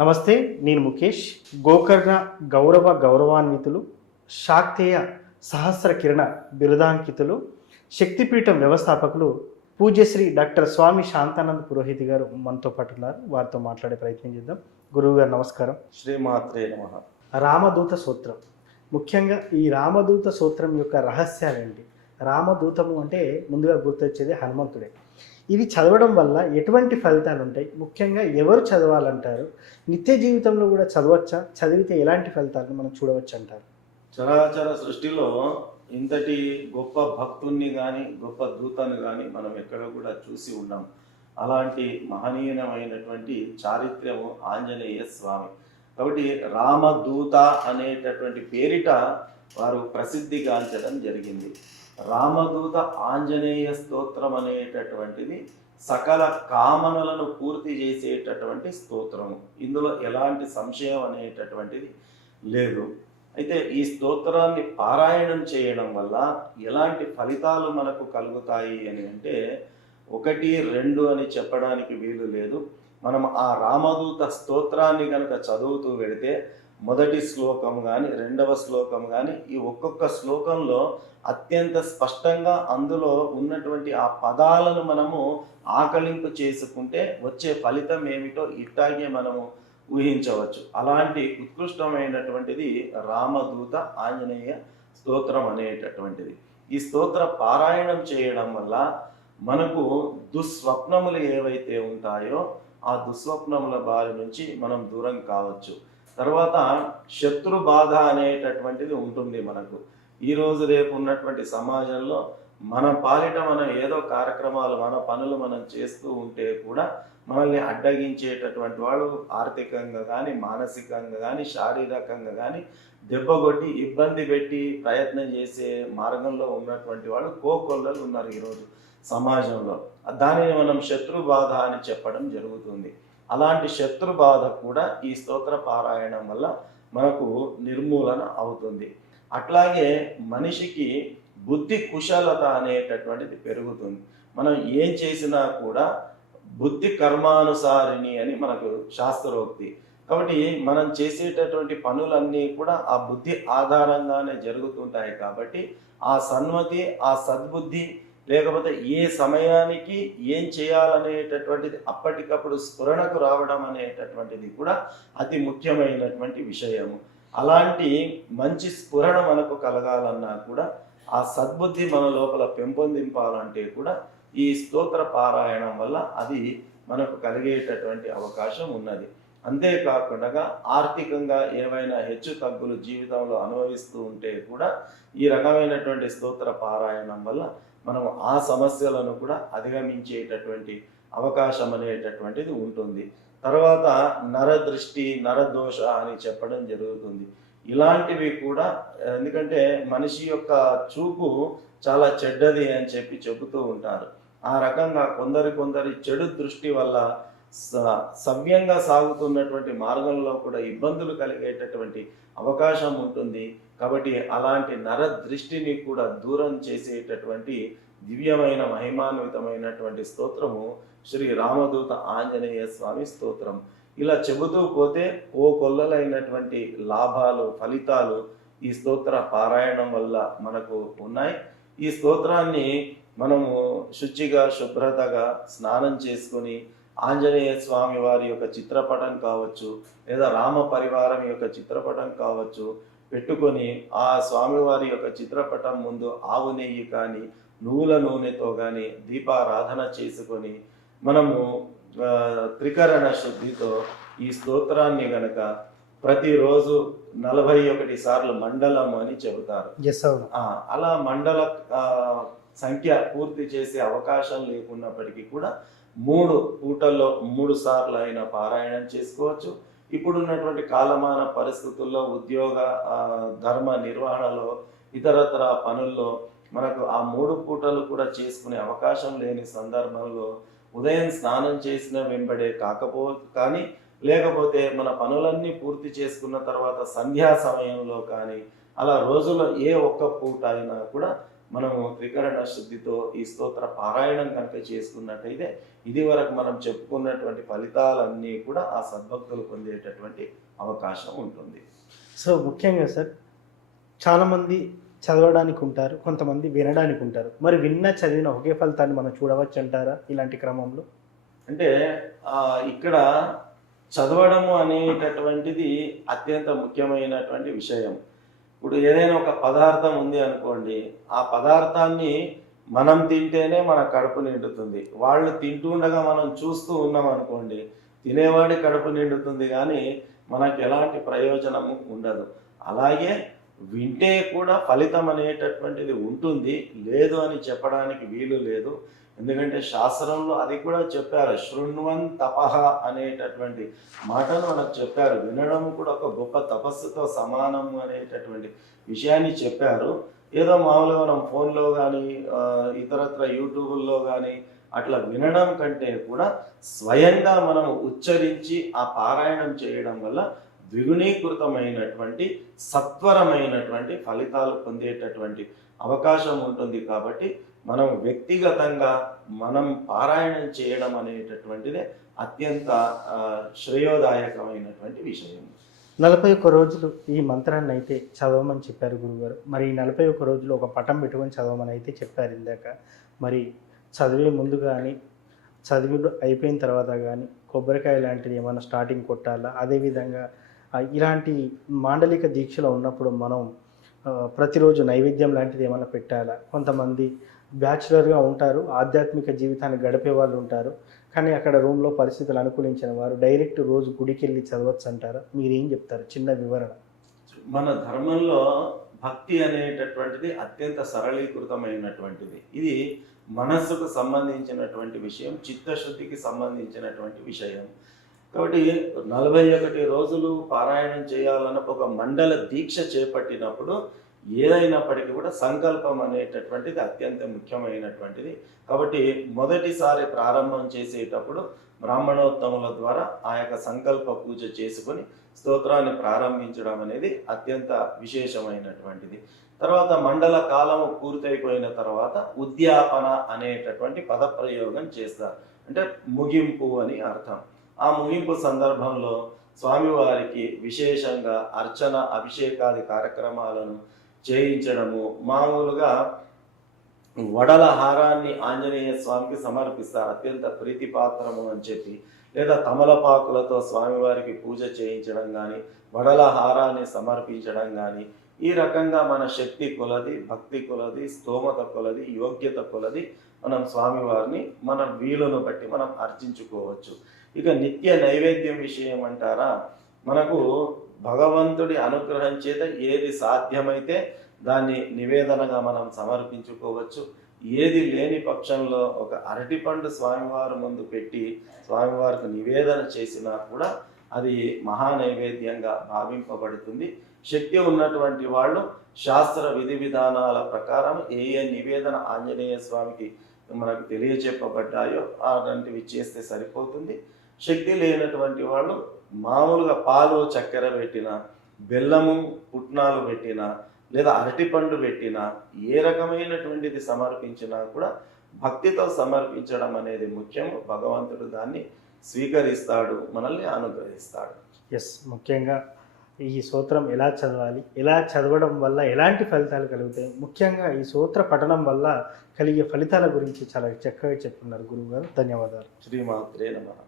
నమస్తే, నేను ముఖేష్. గోకర్ణ గౌరవాన్వితులు, శాక్తేయ సహస్ర కిరణ బిరుదాంకితులు, శక్తిపీఠం వ్యవస్థాపకులు పూజ్యశ్రీ డాక్టర్ స్వామి శాంతానంద పురోహితి గారు మనతో పాటు ఉన్నారు. వారితో మాట్లాడే ప్రయత్నం చేద్దాం. గురువు గారు నమస్కారం. శ్రీమాత్రే నమః. రామదూత సూత్రం, ముఖ్యంగా ఈ రామదూత సూత్రం యొక్క రహస్యాలేంటి? రామదూతము అంటే ముందుగా గుర్తొచ్చేది హనుమంతుడే. ఇది చదవడం వల్ల ఎటువంటి ఫలితాలు ఉంటాయి? ముఖ్యంగా ఎవరు చదవాలంటారు? నిత్య జీవితంలో కూడా చదవచ్చా? చదివితే ఎలాంటి ఫలితాలను మనం చూడవచ్చు అంటారు? చరాచర సృష్టిలో ఇంతటి గొప్ప భక్తుల్ని కానీ గొప్ప దూతను కానీ మనం ఎక్కడ కూడా చూసి ఉన్నాం. అలాంటి మహనీయమైనటువంటి చారిత్ర్యము ఆంజనేయ స్వామి. కాబట్టి రామదూత అనేటటువంటి పేరిట వారు ప్రసిద్ధిగాంచడం జరిగింది. రామదూత ఆంజనేయ స్తోత్రం అనేటటువంటిది సకల కామనలను పూర్తి చేసేటటువంటి స్తోత్రము. ఇందులో ఎలాంటి సంశయం అనేటటువంటిది లేదు. అయితే ఈ స్తోత్రాన్ని పారాయణం చేయడం వల్ల ఎలాంటి ఫలితాలు మనకు కలుగుతాయి అని అంటే 1, 2 అని చెప్పడానికి వీలు లేదు. మనం ఆ రామదూత స్తోత్రాన్ని కనుక చదువుతూ వెళితే మొదటి శ్లోకం కానీ 2వ శ్లోకం కానీ ఈ ఒక్కొక్క శ్లోకంలో అత్యంత స్పష్టంగా అందులో ఉన్నటువంటి ఆ పదాలను మనము ఆకలింపు చేసుకుంటే వచ్చే ఫలితం ఏమిటో ఇట్టాగే మనము ఊహించవచ్చు. అలాంటి ఉత్కృష్టమైనటువంటిది రామదూత ఆంజనేయ స్తోత్రం అనేటటువంటిది. ఈ స్తోత్ర పారాయణం చేయడం వల్ల మనకు దుస్వప్నములు ఏవైతే ఉంటాయో ఆ దుస్వప్నముల బారి నుంచి మనం దూరం కావచ్చు. తర్వాత శత్రు బాధ అనేటటువంటిది ఉంటుంది మనకు. ఈరోజు రేపు ఉన్నటువంటి సమాజంలో మన పాలిట మనం ఏదో కార్యక్రమాలు మన పనులు మనం చేస్తూ ఉంటే కూడా మనల్ని అడ్డగించేటటువంటి వాడు ఆర్థికంగా కానీ మానసికంగా కానీ శారీరకంగా కానీ దెబ్బగొట్టి ఇబ్బంది పెట్టి ప్రయత్నం చేసే మార్గంలో ఉన్నటువంటి వాడు కోకొల్లలు ఉన్నారు ఈరోజు సమాజంలో. దానిని మనం శత్రు బాధ అని చెప్పడం జరుగుతుంది. అలాంటి శత్రు బాధ కూడా ఈ స్తోత్ర పారాయణం వల్ల మనకు నిర్మూలన అవుతుంది. అట్లాగే మనిషికి బుద్ధి కుశలత అనేటటువంటిది పెరుగుతుంది. మనం ఏం చేసినా కూడా బుద్ధి కర్మానుసారిణి అని మనకు శాస్త్రోక్తి. కాబట్టి మనం చేసేటటువంటి పనులన్నీ కూడా ఆ బుద్ధి ఆధారంగానే జరుగుతుంటాయి. కాబట్టి ఆ సన్మతి, ఆ సద్బుద్ధి లేకపోతే ఏ సమయానికి ఏం చేయాలనేటటువంటిది అప్పటికప్పుడు స్ఫురణకు రావడం అనేటటువంటిది కూడా అతి ముఖ్యమైనటువంటి విషయము. అలాంటి మంచి స్ఫురణ మనకు కలగాలన్నా కూడా ఆ సద్బుద్ధి మన లోపల పెంపొందింపాలంటే కూడా ఈ స్తోత్ర పారాయణం వల్ల అది మనకు కలిగేటటువంటి అవకాశం ఉన్నది. అంతేకాకుండా ఆర్థికంగా ఏవైనా హెచ్చు తగ్గులు జీవితంలో అనుభవిస్తూ ఉంటే కూడా ఈ రకమైనటువంటి స్తోత్ర పారాయణం వల్ల మనం ఆ సమస్యలను కూడా అధిగమించేటటువంటి అవకాశం అనేటటువంటిది ఉంటుంది. తర్వాత నరదృష్టి, నరదోష అని చెప్పడం జరుగుతుంది. ఇలాంటివి కూడా ఎందుకంటే మనిషి యొక్క చూపు చాలా చెడ్డది అని చెబుతూ ఉంటారు. ఆ రకంగా కొందరి చెడు దృష్టి వల్ల సవ్యంగా సాగుతున్నటువంటి మార్గంలో కూడా ఇబ్బందులు కలిగేటటువంటి అవకాశం ఉంటుంది. కాబట్టి అలాంటి నర దృష్టిని కూడా దూరం చేసేటటువంటి దివ్యమైన మహిమాన్వితమైనటువంటి స్తోత్రము శ్రీ రామదూత ఆంజనేయ స్వామి స్తోత్రం. ఇలా చెబుతూ పోతే కొల్లలైనటువంటి లాభాలు, ఫలితాలు ఈ స్తోత్ర పారాయణం వల్ల మనకు ఉన్నాయి. ఈ స్తోత్రాన్ని మనము శుచిగా శుభ్రతగా స్నానం చేసుకొని ఆంజనేయ స్వామి వారి యొక్క చిత్రపటం కావచ్చు లేదా రామ పరివారం యొక్క చిత్రపటం కావచ్చు పెట్టుకొని ఆ స్వామివారి యొక్క చిత్రపటం ముందు ఆవు నెయ్యి కానీ నువ్వుల నూనెతో కానీ దీపారాధన చేసుకొని మనము త్రికరణ శుద్ధితో ఈ స్తోత్రాన్ని గనక ప్రతిరోజు 41 సార్లు మండలం అని చెబుతారు. అలా మండల సంఖ్య పూర్తి చేసే అవకాశం లేకున్నప్పటికీ కూడా 3 పూటల్లో 3 సార్లు అయినా పారాయణం చేసుకోవచ్చు. ఇప్పుడున్నటువంటి కాలమాన పరిస్థితుల్లో ఉద్యోగ ధర్మ నిర్వహణలో ఇతరత్ర పనుల్లో మనకు ఆ 3 పూటలు కూడా చేసుకునే అవకాశం లేని సందర్భంలో ఉదయం స్నానం చేసిన వెంబడే కానీ లేకపోతే మన పనులన్నీ పూర్తి చేసుకున్న తర్వాత సంధ్యా సమయంలో కానీ అలా రోజులో ఏ ఒక్క పూట అయినా కూడా మనము త్రికరణ శుద్ధితో ఈ స్తోత్ర పారాయణం కనుక చేసుకున్నట్టయితే ఇది వరకు మనం చెప్పుకున్నటువంటి ఫలితాలన్నీ కూడా ఆ సద్భక్తులు పొందేటటువంటి అవకాశం ఉంటుంది. సో ముఖ్యంగా సార్ చాలామంది చదవడానికి ఉంటారు, కొంతమంది వినడానికి ఉంటారు. మరి చదివిన ఒకే ఫలితాన్ని మనం చూడవచ్చు అంటారా ఇలాంటి క్రమంలో? అంటే ఇక్కడ చదవడము అనేటటువంటిది అత్యంత ముఖ్యమైనటువంటి విషయం. ఇప్పుడు ఏదైనా ఒక పదార్థం ఉంది అనుకోండి, ఆ పదార్థాన్ని మనం తింటేనే మన కడుపు నిండుతుంది. వాళ్ళు తింటుండగా మనం చూస్తూ ఉన్నాం అనుకోండి, తినేవాడి కడుపు నిండుతుంది కానీ మనకు ఎలాంటి ప్రయోజనము ఉండదు. అలాగే వింటే కూడా ఫలితం అనేటటువంటిది ఉంటుంది, లేదు అని చెప్పడానికి వీలు లేదు. ఎందుకంటే శాస్త్రంలో అది కూడా చెప్పారు, శృణ్వన్ తపః అనేటటువంటి మాటను మనకు చెప్పారు. వినడం కూడా ఒక గొప్ప తపస్సుతో సమానము అనేటటువంటి విషయాన్ని చెప్పారు. ఏదో మామూలుగా మనం ఫోన్లో కానీ ఇతరత్ర యూట్యూబుల్లో కానీ అట్లా వినడం కంటే కూడా స్వయంగా మనం ఉచ్చరించి ఆ పారాయణం చేయడం వల్ల ద్విగుణీకృతమైనటువంటి సత్వరమైనటువంటి ఫలితాలు పొందేటటువంటి అవకాశం ఉంటుంది. కాబట్టి మనం వ్యక్తిగతంగా మనం పారాయణం చేయడం అనేటటువంటిదే అత్యంత శ్రేయోదాయకమైనటువంటి విషయం. 41 రోజులు ఈ మంత్రాన్ని అయితే చదవమని చెప్పారు గురుగారు. మరి ఈ 41 రోజులు ఒక పటం పెట్టుకొని చదవమని అయితే చెప్పారు ఇందాక. మరి చదివే ముందు కానీ చదివి అయిపోయిన తర్వాత కానీ కొబ్బరికాయ లాంటిది ఏమైనా స్టార్టింగ్ కొట్టాలా? అదేవిధంగా ఇలాంటి మాండలిక దీక్షలో ఉన్నప్పుడు మనం ప్రతిరోజు నైవేద్యం లాంటిది ఏమైనా పెట్టాలా? కొంతమంది బ్యాచులర్గా ఉంటారు, ఆధ్యాత్మిక జీవితాన్ని గడిపే వాళ్ళు ఉంటారు, కానీ అక్కడ రూమ్లో పరిస్థితులు అనుకూలించిన వారు డైరెక్ట్ రోజు గుడికి వెళ్ళి చదవచ్చు అంటారా? మీరేం చెప్తారు? చిన్న వివరణ. మన ధర్మంలో భక్తి అనేటటువంటిది అత్యంత సరళీకృతమైనటువంటిది. ఇది మనస్సుకు సంబంధించినటువంటి విషయం, చిత్తశుద్ధికి సంబంధించినటువంటి విషయం. కాబట్టి 41 రోజులు పారాయణం చేయాలన్న ఒక మండల దీక్ష చేపట్టినప్పుడు ఏదైనప్పటికీ కూడా సంకల్పం అనేటటువంటిది అత్యంత ముఖ్యమైనటువంటిది. కాబట్టి మొదటిసారి ప్రారంభం చేసేటప్పుడు బ్రాహ్మణోత్తముల ద్వారా ఆ యొక్క సంకల్ప పూజ చేసుకొని స్తోత్రాన్ని ప్రారంభించడం అనేది అత్యంత విశేషమైనటువంటిది. తర్వాత మండల కాలము పూర్తయిపోయిన తర్వాత ఉద్యాపన అనేటటువంటి పదప్రయోగం చేస్తారు. అంటే ముగింపు అని అర్థం. ఆ ముగింపు సందర్భంలో స్వామివారికి విశేషంగా అర్చన అభిషేకాది కార్యక్రమాలను చేయించడము, మామూలుగా వడల హారాన్ని ఆంజనేయ స్వామికి సమర్పిస్తారు, అత్యంత ప్రీతిపాత్రము అని చెప్పి. లేదా తమలపాకులతో స్వామివారికి పూజ చేయించడం కానీ, వడల హారాన్ని సమర్పించడం కానీ, ఈ రకంగా మన శక్తి కొలది, భక్తి కొలది, స్తోమత కొలది, యోగ్యత కొలది మనం స్వామివారిని మన వీలును బట్టి మనం అర్చించుకోవచ్చు. ఇక నిత్య నైవేద్యం విషయం అంటారా, మనకు భగవంతుడి అనుగ్రహం చేత ఏది సాధ్యమైతే దాన్ని నివేదనగా మనం సమర్పించుకోవచ్చు. ఏది లేని పక్షంలో ఒక అరటిపండు స్వామివారి ముందు పెట్టి స్వామివారికి నివేదన చేసినా కూడా అది మహానైవేద్యంగా భావింపబడుతుంది. శక్తి ఉన్నటువంటి వాళ్ళు శాస్త్ర విధి విధానాల ప్రకారం ఏ ఏ నివేదన ఆంజనేయ స్వామికి మనకు తెలియచెప్పబడ్డాయో అలాంటివి చేస్తే సరిపోతుంది. శక్తి లేనటువంటి వాళ్ళు మామూలుగా పాలు చక్కెర పెట్టిన, బెల్లము పుట్నాలు పెట్టిన, లేదా అరటిపండు పెట్టిన, ఏ రకమైనటువంటిది సమర్పించినా కూడా భక్తితో సమర్పించడం అనేది ముఖ్యం. భగవంతుడు దాన్ని స్వీకరిస్తాడు, మనల్ని అనుగ్రహిస్తాడు. ఎస్, ముఖ్యంగా ఈ స్తోత్రం ఎలా చదవాలి, ఎలా చదవడం వల్ల ఎలాంటి ఫలితాలు కలుగుతాయి, ముఖ్యంగా ఈ స్తోత్ర పఠనం వల్ల కలిగే ఫలితాల గురించి చాలా చక్కగా చెప్తున్నారు గురువుగారు. ధన్యవాదాలు. శ్రీమాత్రే నమః.